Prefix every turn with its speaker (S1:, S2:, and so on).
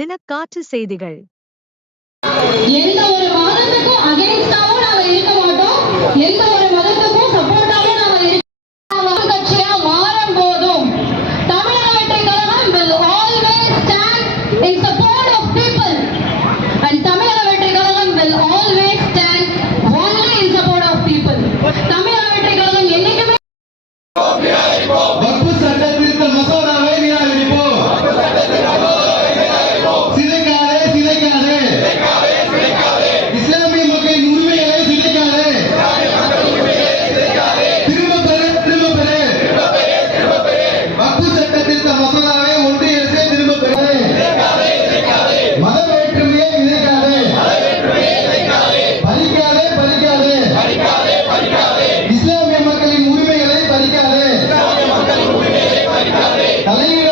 S1: தினக்காற்று செய்திகள்.
S2: எந்த ஒரு வாதத்துக்கும் அகைன்ஸ்டாவும் நாங்கள் இருக்க மாட்டோம். எந்த
S3: Aleluia!